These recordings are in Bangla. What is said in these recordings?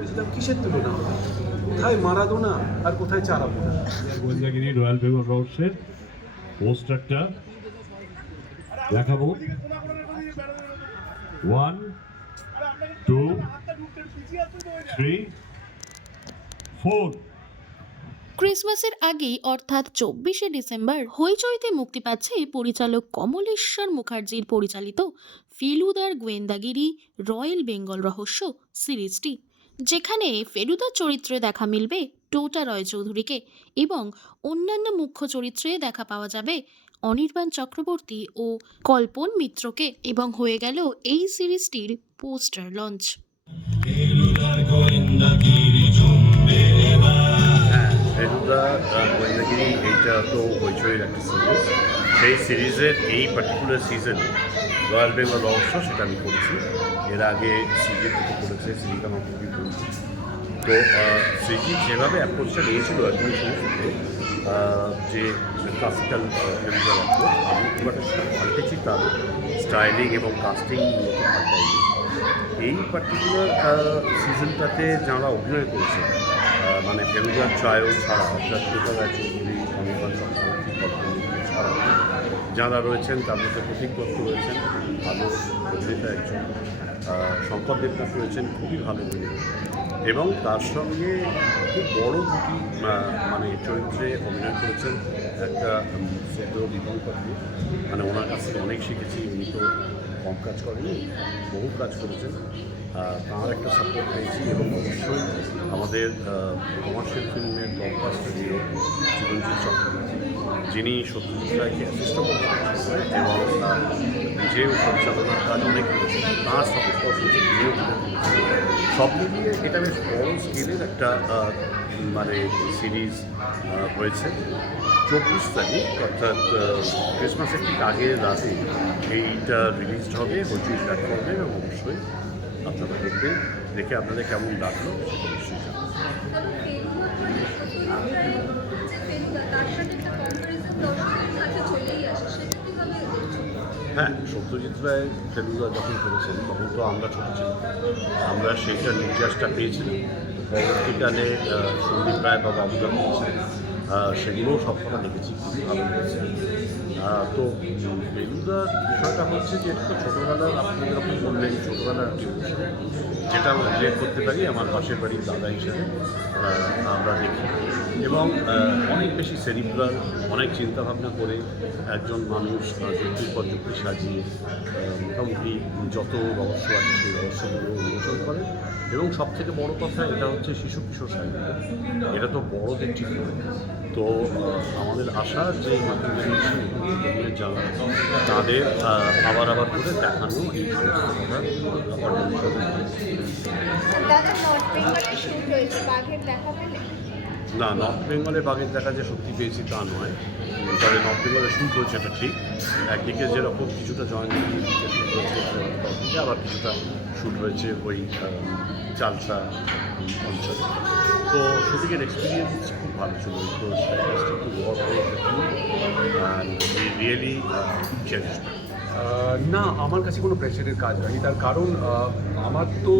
করেছিলাম কিসের তুলনা হবে? কোথায় মারাদোনা আর কোথায় চারাপোনা গোয়েন্দাগিরি রয়্যাল বেঙ্গল রহস্যের পোস্টারটা দেখাবো। ওয়ান টু থ্রি ফোর ক্রিসমাসের আগেই অর্থাৎ চব্বিশে ডিসেম্বর হইচইতে মুক্তি পাচ্ছে পরিচালক কমলেশ্বর মুখার্জির পরিচালিত ফেলুদার গোয়েন্দাগিরি রয়্যাল বেঙ্গল রহস্য সিরিজটি। যেখানে ফেলুদার চরিত্রে দেখা মিলবে টোটা রয় চৌধুরীকে এবং অন্যান্য মুখ্য চরিত্রে দেখা পাওয়া যাবে অনির্বাণ চক্রবর্তী ও কল্পন মিত্রকে এবং হয়ে গেল এই সিরিজটির পোস্টার লঞ্চ। হ্যাঁ এইটা তো হইচইয়ের একটা সিরিজ সেই সিরিজের এই পার্টিকুলার সিজন রয়্যাল বেঙ্গল রহস্য সেটা আমি করেছি এর আগে সিজির থেকে করেছে সিরিজ আমার খুবই বলছি তো সিজি যেভাবে অ্যাপ্রোচটা নিয়েছিল একদম শুরু যে ক্লাসিক্যাল ফেলুদার অ্যাপ্রোচ আমি খুব একটা সেটা পাল্টেছি, তার স্টাইলিং এবং কাস্টিং পাল্টাইনি। এই পার্টিকুলার সিজনটাতে যারা অভিনয় করেছে মানে ফেলুদার চায়ও ছাড়া রায় চৌধুরী অনির্বাণ চক্রবর্তী ছাড়া যারা রয়েছেন, তার মধ্যে প্রতীক দত্ত রয়েছেন, ভালো অভিনেতা একজন শঙ্কর দেবনাথ রয়েছেন, খুবই ভালো অভিনেতা। এবং তার সঙ্গে খুব বড় দুটি মানে চরিত্রে অভিনয় করেছেন একটা সদ্য দীপঙ্কর। মানে ওনার কাছ থেকে অনেক শিখেছি, উনি তো কম কাজ করেনি বহু কাজ করেছেন। তাঁর একটা সাপোর্ট পেয়েছি এবং অবশ্যই আমাদের কমার্শিয়াল ফিল্মের ব্লকবাস্টার হিরো চিরঞ্জিত চক্রবর্তী। যিনি করছেন এবং আহ, নিজেও পরিচালনার কাজ অনেক তাঁর করেছেন। সব মিলিয়ে এটা বেশ বড় স্কেলের একটা মানে সিরিজ হয়েছে চব্বিশ তারিখ অর্থাৎ ক্রিসমাসের ঠিক আগের রাতে এইটা রিলিজ হবে হইচই প্ল্যাটফর্মে অবশ্যই আপনারা দেখবেন দেখে আপনাদের কেমন লাগল সেটা জানাবেন। হ্যাঁ সত্যজিৎ রায় ফেলুদা যখন করেছেন, তখন তো আমরা ছোট ছিলাম। আমরা সেইটার নির্যাসটা পেয়েছিলাম। পরবর্তীকালে সন্দীপ রায় বা বাবুদা করেছেন সেগুলোও সবকটা দেখেছি খুবই ভালো লেগেছে। তো ফেলুদার বিষয়টা হচ্ছে যে, এটা তো ছোটোবেলার আপনি যখন বললেন ছোটোবেলার একটি যেটা আমরা রিলেট করতে পারি আমার পাশের বাড়ির দাদা হিসেবে আমরা দেখি। এবং অনেক বেশি সেরিব্রাল, অনেক চিন্তাভাবনা করে একজন মানুষ যুক্তির পর যুক্তি সাজিয়ে মোটামুটি যত রহস্য আছে সেই রহস্যগুলো উন্মোচন করে। এবং সব থেকে বড় কথা এটা হচ্ছে শিশু কিশোর সাহিত্য। এটা তো বড়দের ঠিক নয় তো আমাদের আশা যে জেনারেশন যারা তাদের আবার আবার করে দেখানো এই সমস্ত না নর্থ বেঙ্গলে বাঘের দেখা যে সত্যি পেয়েছি তা নয়। তবে নর্থ বেঙ্গলে শুট হয়েছে এটা ঠিক। একদিকে যেরকম কিছুটা জয়েন্ট হয়েছে, আবার কিছুটা শুট হয়েছে ওই চালসা অঞ্চলে। তো শুটিংয়ের এক্সপিরিয়েন্স খুব ভালো ছিল। রিয়েলি না, আমার কাছে কোনো প্রেশারের কাজ হয়নি। তার কারণ আমার তো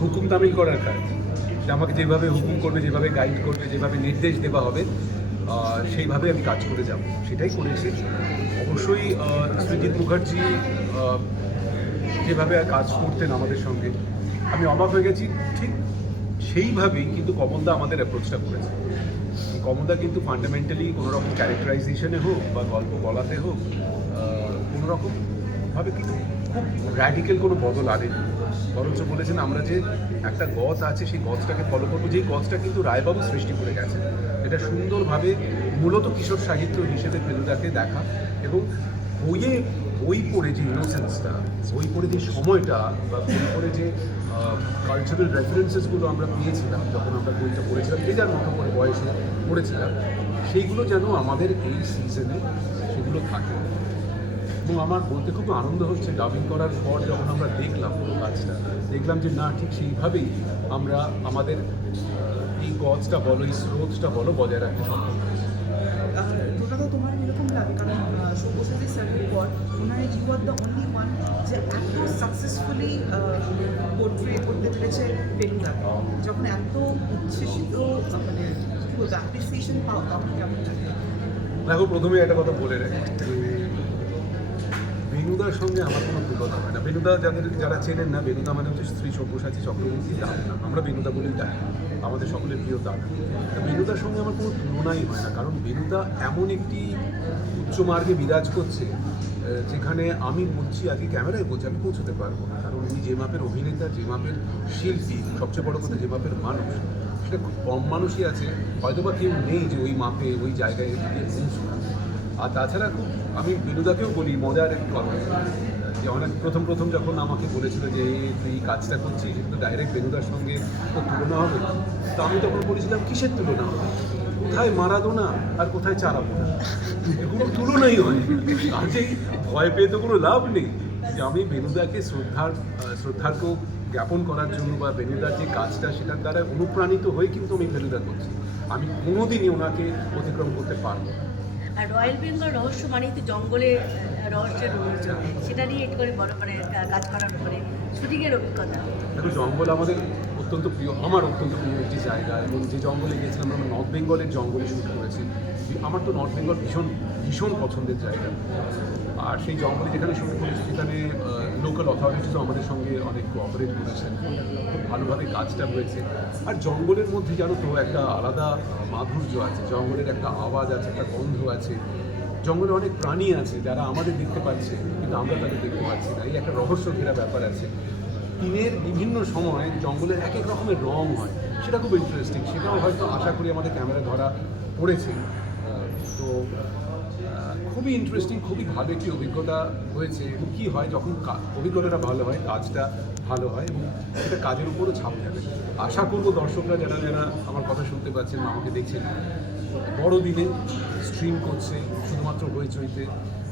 হুকুম তামিল করার কাজ। আমাকে যেভাবে হুকুম করবে যেভাবে গাইড করবে যেভাবে নির্দেশ দেওয়া হবে সেইভাবে আমি কাজ করে যাব সেটাই করেছি অবশ্যই আহ, সৃজিৎ মুখার্জি যেভাবে কাজ করতেন আমাদের সঙ্গে আমি অবাক হয়ে গেছি ঠিক সেইভাবেই কিন্তু কমলদা আমাদের অ্যাপ্রোচটা করেছে। কমলদা কিন্তু ফান্ডামেন্টালি কোনো রকম ক্যারেক্টারাইজেশনে হোক বা গল্প বলাতে হোক আহ, কোনো রকম কিন্তু খুব র্যাডিক্যাল কোনো বদল আনেনি। বরঞ্চ বলেছেন, আমরা যে একটা গছ আছে, সেই গছটাকে ফলো করব। যেই গছটা কিন্তু রায়বাবু সৃষ্টি করে গেছে। এটা সুন্দরভাবে মূলত কিশোর সাহিত্য হিসেবে ফেলুদাকে দেখা এবং বইয়ে, বই পড়ে যে ইনোসেন্সটা বই পড়ে যে সময়টা বা বই পড়ে যে কালচারাল রেফারেন্সেসগুলো আমরা পেয়েছিলাম, যখন আমরা বইটা পড়েছিলাম যে যার মতো করে বয়সে পড়েছিলাম, সেইগুলো যেন আমাদের এই সিজনে সেগুলো থাকে। এবং আমার বলতে খুব আনন্দ হচ্ছে ডাবিং করার পর যখন আমরা দেখলাম পুরো কাজটা দেখলাম যে না ঠিক সেইভাবেই আমরা আমাদের এই গজটা বলো এই স্রোতটা বলো বজায় রাখতে সক্ষম হয়েছি। তোমার এরকম লাগে কারণ সব্যসাচী স্যারের পর you are the only one যে এত সাকসেসফুলি পোর্ট্রে করতে পেরেছে যখন এত উচ্ছ্বসিত মানে অ্যাপ্রিসিয়েশন পাও তখন কেমন লাগে? দেখো প্রথমে একটা কথা বলে রাখি। বেনুদার সঙ্গে আমার কোনো তুলনা হয় না। বেনুদা যাদের যারা চেনেন না, বেনুদা মানে হচ্ছে শ্রী সব্যসাচী চক্রবর্তী দাদা আমরা বেনুদা বলেই ডাকি। আমাদের সকলের প্রিয় দাদা বেনুদার সঙ্গে আমার কোনো তুলনাই হয় না, কারণ বেনুদা এমন একটি উচ্চ মার্গে বিরাজ করছে যেখানে আমি বলছি আজকে ক্যামেরায় বলছি, আমি পৌঁছতে পারব না। কারণ উনি যে মাপের অভিনেতা, যে মাপের শিল্পী, সবচেয়ে বড় কথা যে মাপের মানুষ, সেটা খুব কম মানুষই আছে। হয়তো বা কেউ নেই যে ওই মাপে, ওই জায়গায় পৌঁছবে আর তাছাড়া খুব, আমি বিনুদাকেও বলি, মজার এক কথা যে অনেক, প্রথম প্রথম যখন আমাকে বলেছিল যে তুই কাজটা করছিস কিন্তু ডাইরেক্ট বেনুদার সঙ্গে তো তুলনা হবে। তো আমি তখন বলেছিলাম, কিসের তুলনা হবে? কোথায় মারাদো না, আর কোথায় চারাপোনা কোনো তুলনাই হয় কাজেই ভয় পেয়ে তো কোনো লাভ নেই। যে আমি বেনুদাকে শ্রদ্ধার শ্রদ্ধার্ঘ জ্ঞাপন করার জন্য বা বেনুদার যে কাজটা, সেটার দ্বারা অনুপ্রাণিত হয়ে কিন্তু আমি বেনুদা করছি। আমি কোনোদিনই ওনাকে অতিক্রম করতে পারব না। আর রয়্যাল বেঙ্গল রহস্য মানেই তো জঙ্গলে রহস্যের রহস্য সেটা নিয়ে একটু করে বড় মানে কাজ করার পরে শুটিংয়ের অভিজ্ঞতা। দেখো, জঙ্গল আমাদের অত্যন্ত প্রিয়, আমার অত্যন্ত প্রিয় একটি জায়গা এবং যে জঙ্গলে গিয়েছিলাম, আমরা নর্থ বেঙ্গলের জঙ্গলে শুট করেছি। আমার তো নর্থ বেঙ্গল ভীষণ ভীষণ পছন্দের জায়গা। আর সেই জঙ্গলে যেখানে শ্যুট করেছি সেখানে লোকাল অথরিটিসও আমাদের সঙ্গে অনেক কোঅপারেট করেছেন। খুব ভালোভাবে কাজটা হয়েছে। আর জঙ্গলের মধ্যে জানো তো, একটা আলাদা মাধুর্য আছে। জঙ্গলের একটা আওয়াজ আছে, একটা গন্ধ আছে। জঙ্গলে অনেক প্রাণী আছে, যারা আমাদের দেখতে পাচ্ছে, কিন্তু আমরা তাদের দেখতে পাচ্ছি না। এই একটা রহস্য ঘেরা ব্যাপার আছে। দিনের বিভিন্ন সময় জঙ্গলের এক এক রকমের রং হয়। সেটা খুব ইন্টারেস্টিং সেটাও হয়তো আশা করি আমাদের ক্যামেরা ধরা পড়েছে। তো খুবই ইন্টারেস্টিং খুবই ভালো একটি অভিজ্ঞতা হয়েছে এবং কী হয় যখন অভিজ্ঞতাটা ভালো হয়, কাজটা ভালো হয় এবং সেটা কাজের উপরও ছাপ ফেলে আশা করব দর্শকরা যারা যারা আমার কথা শুনতে পাচ্ছেন আমাকে দেখছেন, বড়দিনে স্ট্রিম করছে শুধুমাত্র হইচইতে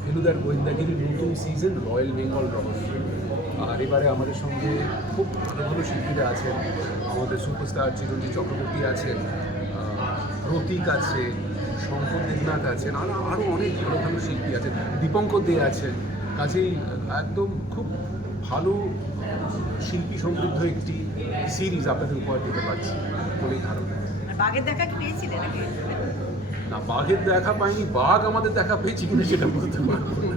ফেলুদার গোয়েন্দাগিরির নতুন সিজন রয়্যাল বেঙ্গল রহস্য। আর এবারে আমাদের সঙ্গে খুব ভালো ভালো শিল্পীরা আছেন, আমাদের সুপারস্টার চিরঞ্জিত চক্রবর্তী আছেন প্রতীক আছে শঙ্কর দেবনাথ আছেন আর আরও অনেক ভালো ভালো শিল্পী আছেন। দীপঙ্কর দে আছেন। কাজেই একদম খুব ভালো শিল্পী সমৃদ্ধ একটি সিরিজ আপনাদের উপহার দিতে পারছি বলেই ধারণা। বাঘের দেখা কি পেয়েছিলেন না বাঘের দেখা পাইনি বাঘ আমাদের দেখা পেয়েছি কিনা সেটা বলতে পারব না।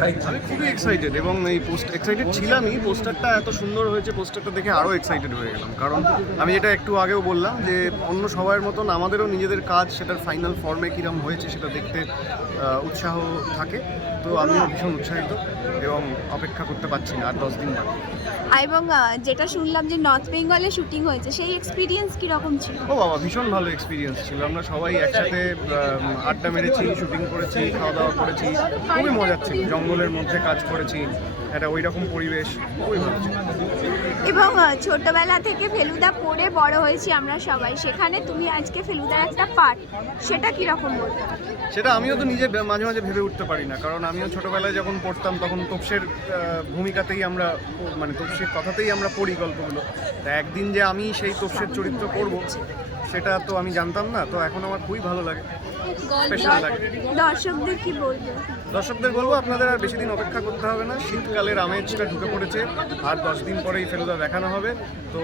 আমি খুবই এক্সাইটেড এবং এই পোস্ট এক্সাইটেড ছিলামই। পোস্টারটা এত সুন্দর হয়েছে পোস্টারটা দেখে আরও এক্সাইটেড হয়ে গেলাম। কারণ আমি যেটা একটু আগেও বললাম যে, অন্য সবার মতন আমাদেরও নিজেদের কাজ সেটার ফাইনাল ফর্মে কীরকম হয়েছে সেটা দেখতে উৎসাহ থাকে। তো আমিও ভীষণ উৎসাহিত এবং অপেক্ষা করতে পারছি না আর দশ দিন বাকি। এবং যেটা শুনলাম যে নর্থ বেঙ্গলে শুটিং হয়েছে সেই এক্সপিরিয়েন্স কীরকম ছিল? ও বাবা ভীষণ ভালো এক্সপিরিয়েন্স ছিল। আমরা সবাই একসাথে আড্ডা মেরেছি শুটিং করেছি খাওয়া দাওয়া করেছি। খুবই মজার ছিল। জঙ্গলের মধ্যে কাজ করেছি। একটা ওই রকম পরিবেশ খুবই ভালো ছিল। এবং ছোটবেলা থেকে ফেলুদা পড়ে বড় হয়েছি আমরা সবাই। সেখানে তুমি আজকে ফেলুদার একটা পার্ট সেটা কীরকম বলবে সেটা আমিও তো নিজে মাঝে মাঝে ভেবে উঠতে পারি না। কারণ আমিও ছোটোবেলায় যখন পড়তাম, তখন তপসের ভূমিকাতেই আমরা মানে তপসের কথাতেই আমরা পড়ি গল্পগুলো। তা একদিন যে আমি সেই তপসের চরিত্র করব সেটা তো আমি জানতাম না তো এখন আমার খুবই ভালো লাগে স্পেশাল লাগে। দর্শকদের কি বলবে? দর্শকদের বলব আপনাদের আর বেশি দিন অপেক্ষা করতে হবে না শীতকালের আমেজটা ঢুকে পড়েছে আর দশ দিন পরেই ফেলুদা দেখানো হবে তো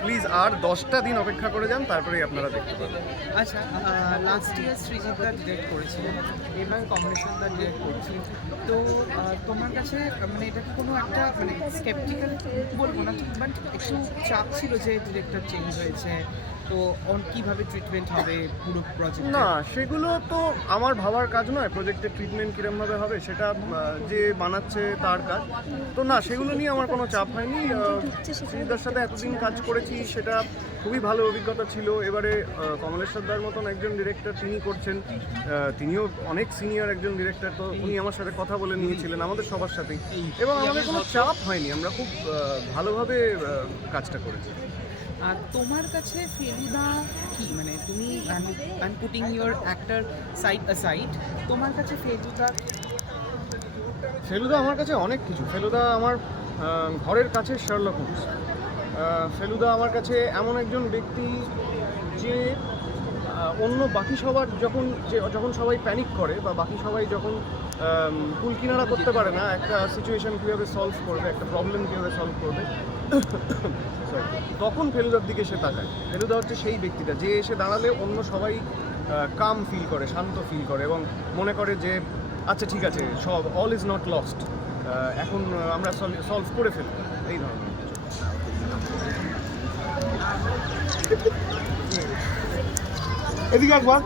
প্লিজ আর দশটা দিন অপেক্ষা করে যান তারপরেই আপনারা দেখতে পাবেন। আচ্ছা last year Srijit da direct করেছিলেন এবার কম্বিনেশন দা ডিরেক্ট করছি তো তোমার কাছে মানে এটা কোনো একটা মানে স্কেপটিক্যাল বলব না বাট একটু চাপ ছিল যে ডিরেক্টর চেঞ্জ হয়েছে তো অন কীভাবে ট্রিটমেন্ট হবে পুরো প্রজেক্ট না, সেগুলো তো আমার ভাবার কাজ নয় প্রজেক্টের ট্রিটমেন্ট কীরমভাবে হবে সেটা যে বানাচ্ছে তার কাজ। তো না, সেগুলো নিয়ে আমার কোনো চাপ হয়নি। সুজিতার সাথে এতদিন কাজ করেছি, সেটা খুবই ভালো অভিজ্ঞতা ছিল। এবারে কমলেশ্বর দার মতন একজন ডিরেক্টর তিনি করছেন। তিনিও অনেক সিনিয়র একজন ডিরেক্টর তো উনি আমার সাথে কথা বলে নিয়েছিলেন আমাদের সবার সাথেই। এবং আমাদের কোনো চাপ হয়নি, আমরা খুব ভালোভাবে কাজটা করেছি। আর তোমার কাছে ফেলুদা কি মানে তুমি I putting your actor side side তোমার কাছে ফেলুদা ফেলুদা আমার কাছে অনেক কিছু ফেলুদা আমার ঘরের কাছে শার্লক হোমস ফেলুদা আমার কাছে এমন একজন ব্যক্তি যে অন্য বাকি সবার যখন যে, যখন সবাই প্যানিক করে বা বাকি সবাই যখন কুলকিনারা কুল করতে পারে না, একটা সিচুয়েশন কীভাবে সলভ করবে, একটা প্রবলেম কীভাবে সলভ করবে. তখন ফেলুদার দিকে সে তাকায়। ফেলুদা হচ্ছে সেই ব্যক্তিটা, যে এসে দাঁড়ালে অন্য সবাই কাম ফিল করে, শান্ত ফিল করে এবং মনে করে যে আচ্ছা ঠিক আছে, সব অল ইজ নট লস্ট এখন আমরা সলভ করে ফেলব। এই ধরনের। এদিকে একবার